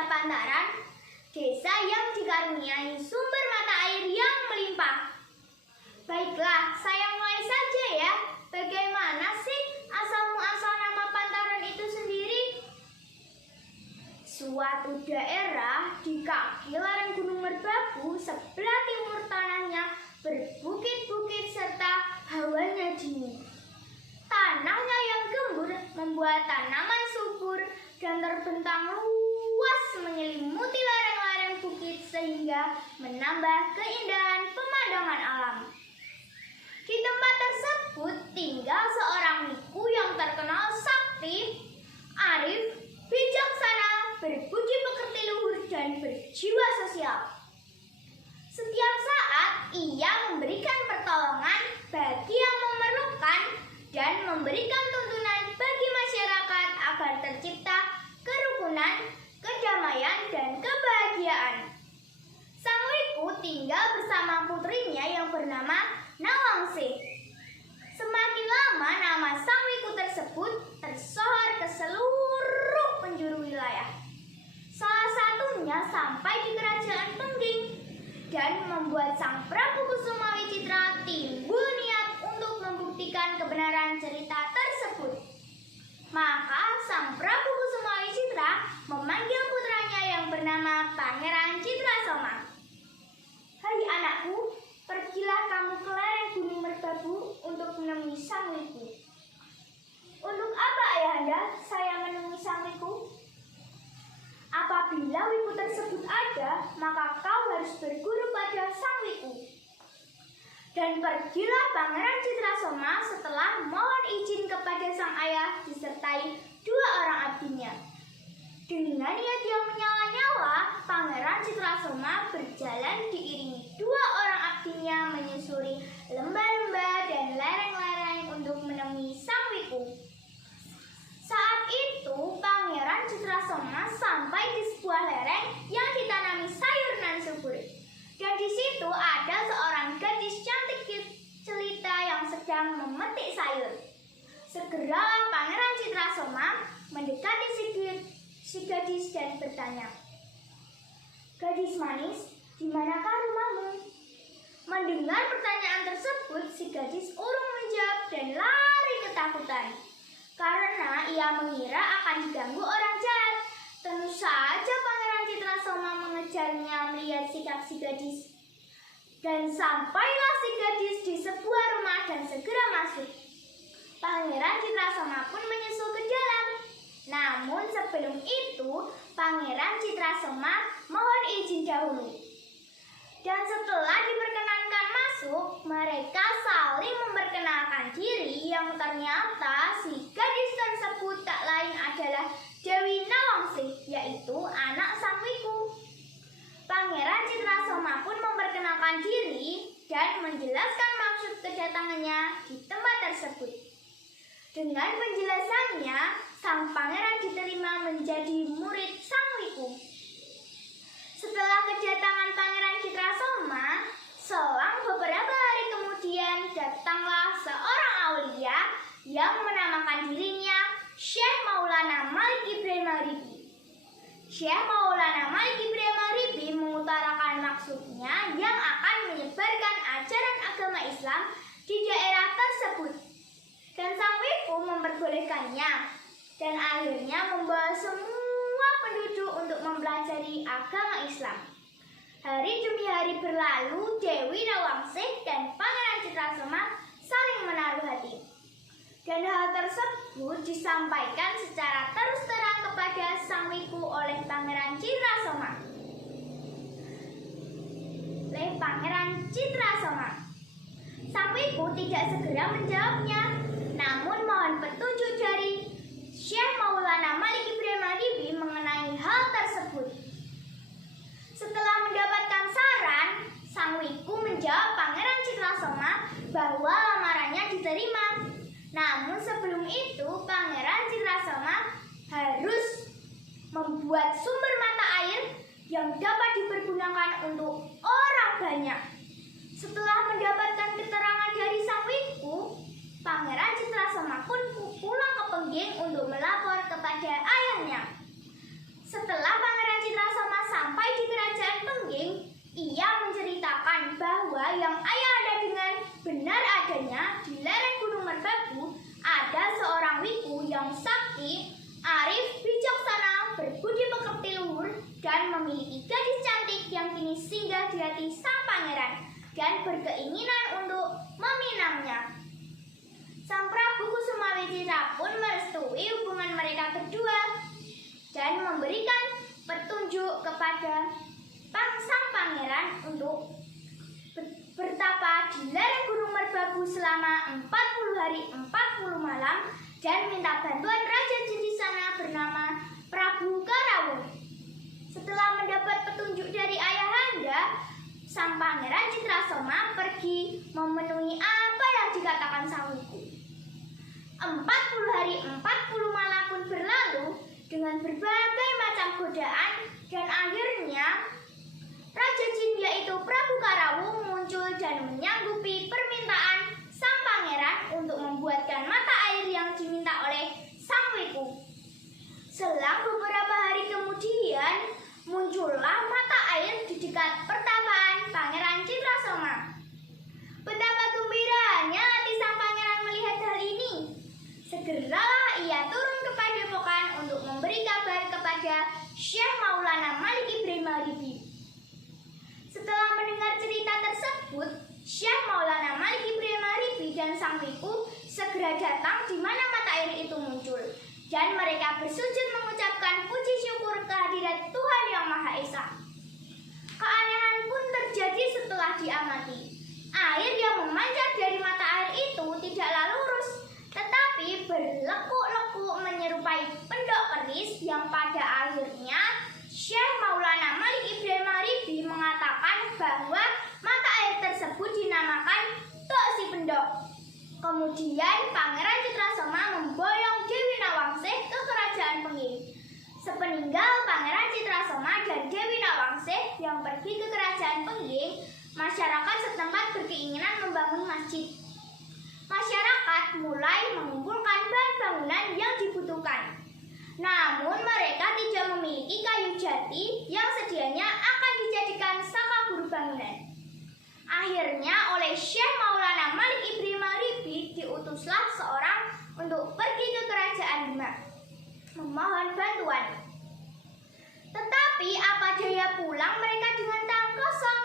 desa Pantaran, desa yang dikaruniai sumber mata air yang melimpah. Baiklah, saya mulai saja ya. Bagaimana sih asal-muasal nama Pantaran itu sendiri? Suatu daerah di kaki lereng Gunung Merbabu, sebelah timur tanahnya berbukit-bukit serta hawanya dingin. Tanahnya yang gembur membuat tanaman subur dan terbentang luas menyelimuti lereng-lereng bukit sehingga menambah keindahan pemandangan alam. Di tempat tersebut tinggal seorang biku yang terkenal sakti, arif, bijaksana, berbudi pekerti luhur dan berjiwa sosial. Setiap saat ia memberikan pertolongan bagi yang memerlukan dan memberikan tuntunan bagi masyarakat agar tercipta kerukunan, kedamaian, dan kebahagiaan. Sang Wiku tinggal bersama putrinya yang bernama Nawangsi. Semakin lama nama Sang Wiku tersebut tersohor ke seluruh penjuru wilayah. Salah satunya sampai di kerajaan Pengging dan membuat Sang Prabu Kusumawicitra timbul niat untuk membuktikan kebenaran cerita tersebut. Maka Sang Prabu Kusumawicitra memanggil putranya yang bernama Pangeran Citrasoma. "Hai anakku, pergilah kamu ke lereng Gunung Merbabu untuk menemui Sang Wiku." "Untuk apa ayahanda saya menemui Sang Wiku?" "Apabila Wiku tersebut ada, maka kau harus berguru pada Sang Wiku." Dan pergilah Pangeran Citrasoma setelah mohon izin kepada sang ayah disertai 2 orang abdinya. Dengan niat yang menyala-nyala, Pangeran Citrasoma berjalan diiringi 2 orang abdinya menyusuri lembah-lembah dan lereng-lereng untuk menemui Sang Wiku. Saat itu Pangeran Citrasoma sampai di sebuah lereng yang ditanami sayur nan subur. Dan di situ ada seorang gadis cantik jelita yang sedang memetik sayur. Segeralah Pangeran Citrasoma mendekati si gadis dan bertanya, "Gadis manis, di manakah rumahmu?" Mendengar pertanyaan tersebut, si gadis urung menjawab dan lari ketakutan. Karena ia mengira akan diganggu orang jahat. Tentu saja Pangeran Citrasoma mengejarnya melihat sikap si gadis. Dan sampailah si gadis di sebuah rumah dan segera masuk. Pangeran Citrasoma pun menyusul ke dalam. Namun sebelum itu, Pangeran Citrasoma mohon izin dahulu. Dan setelah diperkenankan masuk, mereka saling memperkenalkan diri yang ternyata si gadis tersebut tak lain adalah Dewi Nawangsi, yaitu anak Sang Wiku. Pangeran Citrasoma pun memperkenalkan diri dan menjelaskan maksud kedatangannya di tempat tersebut. Dengan penjelasannya, sang pangeran diterima menjadi murid Sang Wiku. Setelah kedatangan Pangeran Citrasoma, selang beberapa hari kemudian datanglah seorang aulia yang menamakan dirinya Syekh Maulana Malik Ibrahim Maghribi. Syekh Maulana Malik Ibrahim Maghribi mengutarakan maksudnya yang akan menyebarkan ajaran agama Islam di daerah tersebut. Dan Sang Wiku memperbolehkannya dan akhirnya membawa semua penduduk untuk mempelajari agama Islam. Hari demi hari berlalu, Dewi Nawangsi dan Pangeran Citrasoma saling menaruh hati. Dan hal tersebut disampaikan secara terus terang kepada Sang Wiku oleh Pangeran Citrasoma. Sang Wiku tidak segera menjawabnya, namun mohon petunjuk dari Syekh Maulana Malik Ibrahim Maghribi mengenai hal tersebut. Setelah mendapatkan saran, Sang Wiku menjawab Pangeran Citrasoma bahwa lamarannya diterima. Namun sebelum itu, Pangeran Citrasoma harus membuat sumber mata air yang dapat dipergunakan untuk orang banyak. Setelah mendapatkan keterangan dari Sang Wiku, Pangeran Citrasoma pun pulang ke Pengging untuk melapor kepada ayahnya. Setelah Pangeran Citrasoma dan memiliki gadis cantik yang kini singgah di hati sang pangeran dan berkeinginan untuk meminangnya. Sang Prabu Kusumawicitra pun merestui hubungan mereka berdua dan memberikan petunjuk kepada sang pangeran untuk bertapa di lereng Gunung Merbabu selama 40 hari 40 malam dan minta bantuan Raja Jin di sana bernama Prabu Karawung. Setelah mendapat petunjuk dari ayahanda, sang pangeran Citrasoma pergi memenuhi apa yang dikatakan sang Wiku. 40 hari 40 malam pun berlalu dengan berbagai macam godaan dan akhirnya Raja Jin yaitu Prabu Karawung muncul dan menyanggupi permintaan sang pangeran untuk membuatkan mata air yang diminta oleh sang Wiku. Selang beberapa hari kemudian muncullah mata air di dekat pertapaan Pangeran Citrasoma. Betapa gembiranya hati sang pangeran melihat hal ini. Segeralah ia turun ke padepokan untuk memberi kabar kepada Syekh Maulana Malik Ibrahim Haribi. Setelah mendengar cerita tersebut, Syekh Maulana Malik Ibrahim Haribi dan sang Wiku segera datang di mana mata air itu muncul, dan mereka bersujud mengucapkan puji syukur kehadirat Tuhan Yang Maha Esa. Keanehan pun terjadi setelah diamati. Air yang memancar dari mata air itu tidaklah lurus, tetapi berlekuk-lekuk menyerupai pendok keris yang pada akhirnya Syekh Maulana Malik Ibrahim Haribi mengatakan bahwa mata air tersebut dinamakan Tok Si Pendok. Kemudian Pangeran Citrasoma memboyong Dewi Nawangsih ke kerajaan Pengging. Sepeninggal Pangeran Citrasoma dan Dewi Nawangsih yang pergi ke kerajaan Pengging, masyarakat setempat berkeinginan membangun masjid. Masyarakat mulai mengumpulkan bahan bangunan yang dibutuhkan. Namun mereka tidak memiliki kayu jati yang sedianya akan dijadikan sakabur bangunan. Akhirnya oleh Syekh Maulana Malik Ibrahim Haribi diutuslah seorang untuk pergi ke kerajaan Demak memohon bantuan. Tetapi apa daya pulang mereka dengan tangan kosong,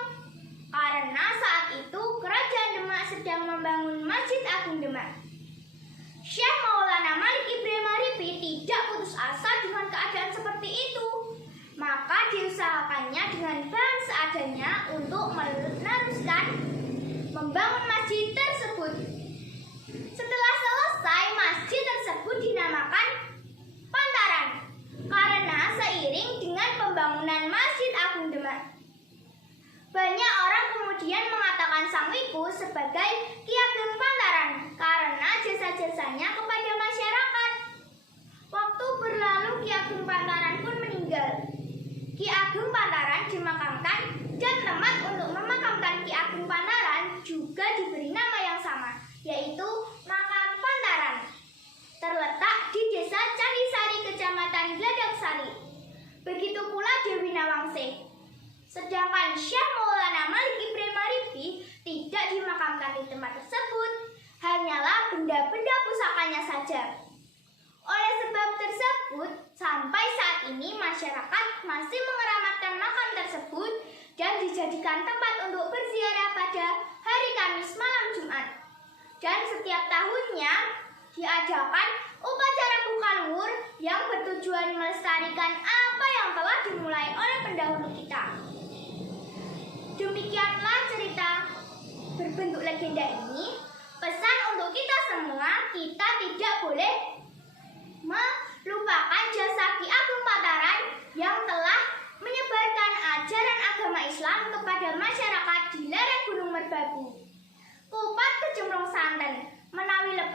karena saat itu kerajaan Demak sedang membangun Masjid Agung Demak. Syekh Maulana Malik Ibrahim Haribi tidak putus asa dengan keadaan seperti itu. Maka diusahakannya dengan bahan seadanya untuk meneruskan membangun masjid tersebut. Setelah selesai, masjid tersebut dinamakan Pantaran karena seiring dengan pembangunan Masjid Agung Demak. Banyak orang kemudian mengatakan sang Wiku sebagai Ki Ageng Pantaran karena jasa-jasanya kepada masyarakat. Waktu berlalu, Ki Ageng Pantaran pun meninggal. Ki Ageng Pantaran dimakamkan dan tempat untuk memakamkan Ki Ageng Pantaran juga diberi nama yang sama, yaitu Makam Pantaran. Terletak di Desa Candisari, Kecamatan Gladaksari. Begitu pula Dewi Nawangsih. Sedangkan Syekh Maulana Malik Ibrahim Haribi tidak dimakamkan di tempat tersebut, hanyalah benda-benda pusakanya saja. Oleh sebab tersebut, sampai saat ini masyarakat masih mengeramatan makam tersebut dan dijadikan tempat untuk berziarah pada hari Kamis malam Jumat. Dan setiap tahunnya diadakan upacara buka luhur yang bertujuan melestarikan apa yang telah dimulai oleh pendahulu kita. Demikianlah cerita berbentuk legenda ini. Pesan untuk kita semua, kita tidak boleh melupakan jasa Ki Ageng Pantaran yang telah menyebarkan ajaran agama Islam kepada masyarakat di lereng Gunung Merbabu. Kupat Kecemplung Santen menawi lepas